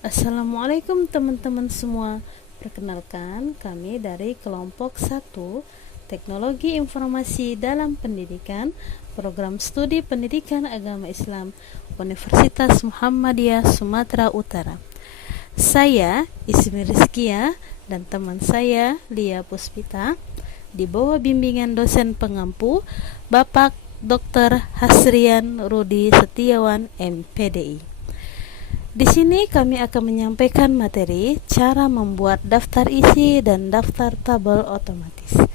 Assalamualaikum teman-teman semua. Perkenalkan, kami dari kelompok 1 Teknologi Informasi dalam Pendidikan, Program Studi Pendidikan Agama Islam, Universitas Muhammadiyah Sumatera Utara. Saya Ismi Rizkia dan teman saya Lia Puspita di bawah bimbingan dosen pengampu Bapak Dr. Hasrian Rudi Setiawan MPDI. Di sini kami akan menyampaikan materi cara membuat daftar isi dan daftar tabel otomatis.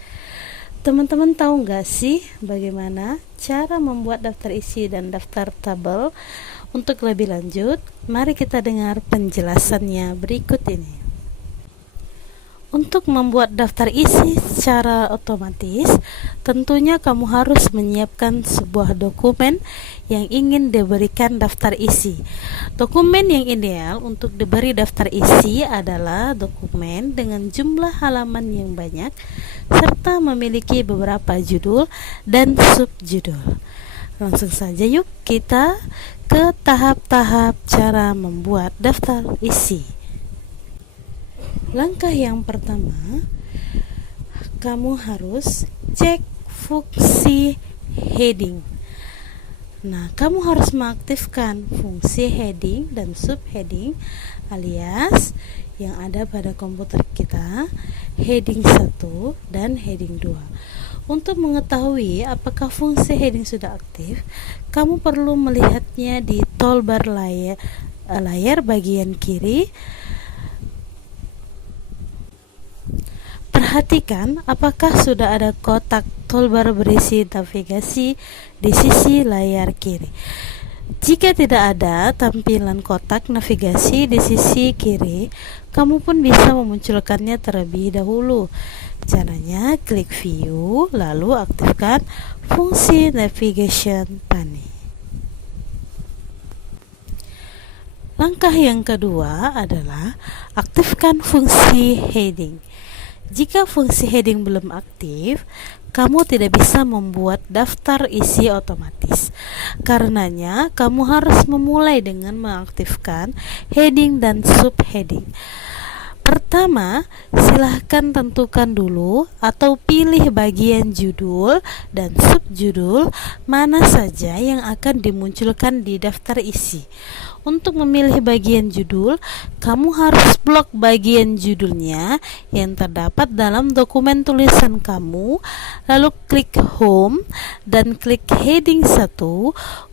Teman-teman tahu nggak sih bagaimana cara membuat daftar isi dan daftar tabel? Untuk lebih lanjut, mari kita dengar penjelasannya berikut ini. Untuk membuat daftar isi secara otomatis, tentunya kamu harus menyiapkan sebuah dokumen yang ingin diberikan daftar isi. Dokumen yang ideal untuk diberi daftar isi adalah dokumen dengan jumlah halaman yang banyak serta memiliki beberapa judul dan subjudul. Langsung saja yuk kita ke tahap-tahap cara membuat daftar isi. Langkah yang pertama, kamu harus cek fungsi heading. Nah, kamu harus mengaktifkan fungsi heading dan subheading alias yang ada pada komputer kita, heading 1 dan heading 2. Untuk mengetahui apakah fungsi heading sudah aktif, kamu perlu melihatnya di toolbar layar bagian kiri. Perhatikan apakah sudah ada kotak toolbar berisi navigasi di sisi layar kiri. Jika tidak ada tampilan kotak navigasi di sisi kiri, kamu pun bisa memunculkannya terlebih dahulu. Caranya, klik view lalu aktifkan fungsi navigation pane. Langkah yang kedua adalah aktifkan fungsi heading. Jika fungsi heading belum aktif, kamu tidak bisa membuat daftar isi otomatis. Karenanya, kamu harus memulai dengan mengaktifkan heading dan subheading. Pertama, silahkan tentukan dulu atau pilih bagian judul dan subjudul mana saja yang akan dimunculkan di daftar isi. Untuk memilih bagian judul, kamu harus blok bagian judulnya yang terdapat dalam dokumen tulisan kamu, lalu klik home dan klik heading 1.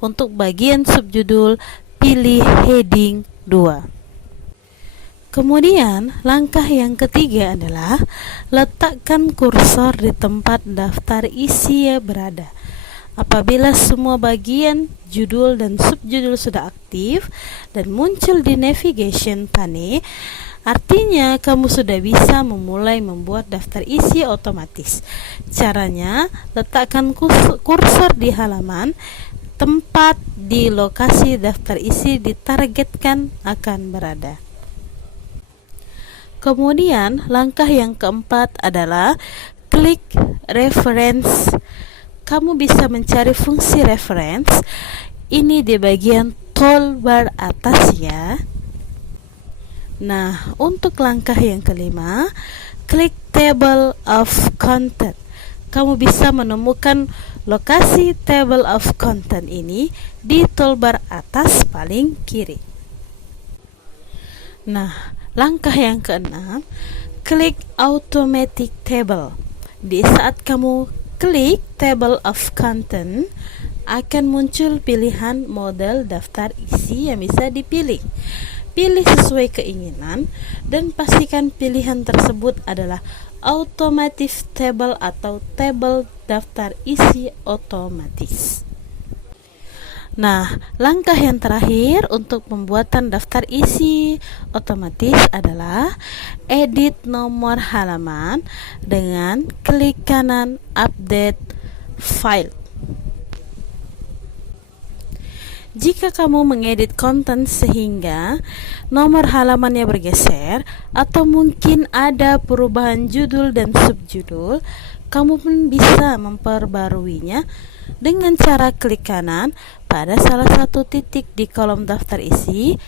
Untuk bagian subjudul, pilih heading 2. Kemudian, langkah yang ketiga adalah letakkan kursor di tempat daftar isi berada. Apabila semua bagian judul dan subjudul sudah aktif dan muncul di navigation pane, artinya kamu sudah bisa memulai membuat daftar isi otomatis. Caranya, letakkan kursor di halaman tempat di lokasi daftar isi ditargetkan akan berada. Kemudian, langkah yang keempat adalah klik reference. Kamu bisa mencari fungsi reference ini di bagian toolbar atas ya. Nah, untuk langkah yang kelima, klik table of content. Kamu bisa menemukan lokasi table of content ini di toolbar atas paling kiri. Nah, langkah yang keenam, klik automatic table. Di saat kamu klik table of content, akan muncul pilihan model daftar isi yang bisa dipilih. Pilih sesuai keinginan dan pastikan pilihan tersebut adalah automatic table atau table daftar isi otomatis. Nah, langkah yang terakhir untuk pembuatan daftar isi otomatis adalah edit nomor halaman dengan klik kanan update file. Jika kamu mengedit konten sehingga nomor halamannya bergeser atau mungkin ada perubahan judul dan subjudul, kamu pun bisa memperbaruinya dengan cara klik kanan pada salah satu titik di kolom daftar isi,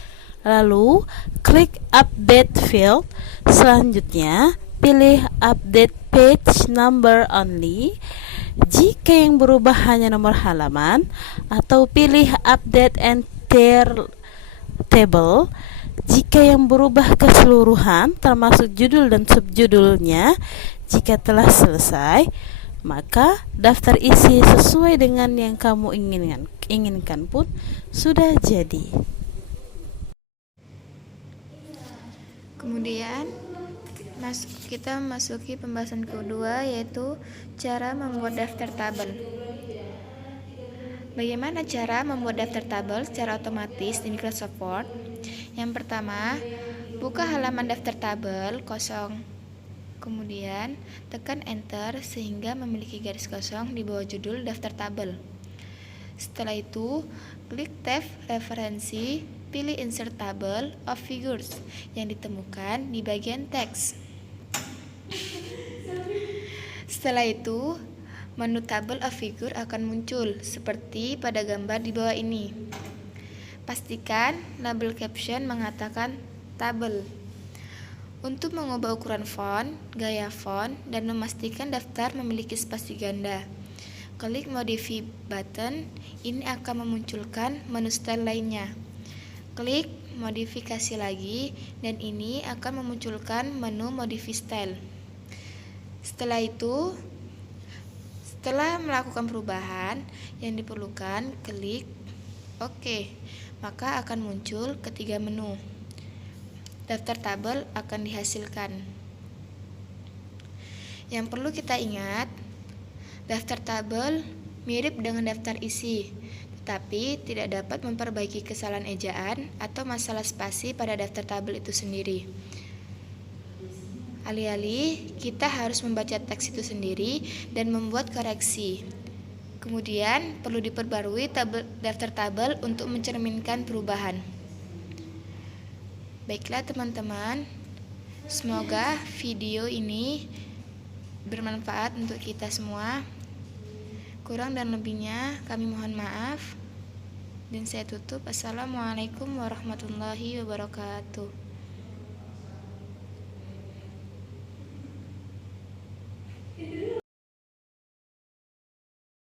Lalu klik update field. Selanjutnya pilih update page number only jika yang berubah hanya nomor halaman, atau pilih update entire table jika yang berubah keseluruhan termasuk judul dan subjudulnya. Jika telah selesai, maka daftar isi sesuai dengan yang kamu inginkan pun sudah jadi. Kemudian kita memasuki pembahasan kedua, yaitu cara membuat daftar tabel. Bagaimana cara membuat daftar tabel secara otomatis di Microsoft Word? Yang pertama, buka halaman daftar tabel kosong. Kemudian, tekan Enter sehingga memiliki garis kosong di bawah judul daftar tabel. Setelah itu, klik tab referensi, pilih Insert Table of Figures yang ditemukan di bagian teks. Setelah itu, menu Table of Figure akan muncul seperti pada gambar di bawah ini. Pastikan label caption mengatakan tabel. Untuk mengubah ukuran font, gaya font, dan memastikan daftar memiliki spasi ganda, klik Modify button. Ini akan memunculkan menu style lainnya. Klik modifikasi lagi, dan ini akan memunculkan menu Modify style. Setelah itu, setelah melakukan perubahan yang diperlukan, klik OK. Maka akan muncul ketiga menu. Daftar tabel akan dihasilkan. Yang perlu kita ingat, daftar tabel mirip dengan daftar isi, tetapi tidak dapat memperbaiki kesalahan ejaan atau masalah spasi pada daftar tabel itu sendiri. Alih-alih, kita harus membaca teks itu sendiri dan membuat koreksi. Kemudian, perlu diperbarui daftar tabel untuk mencerminkan perubahan. Baiklah teman-teman, semoga video ini bermanfaat untuk kita semua. Kurang dan lebihnya kami mohon maaf. Dan saya tutup. Assalamualaikum warahmatullahi wabarakatuh.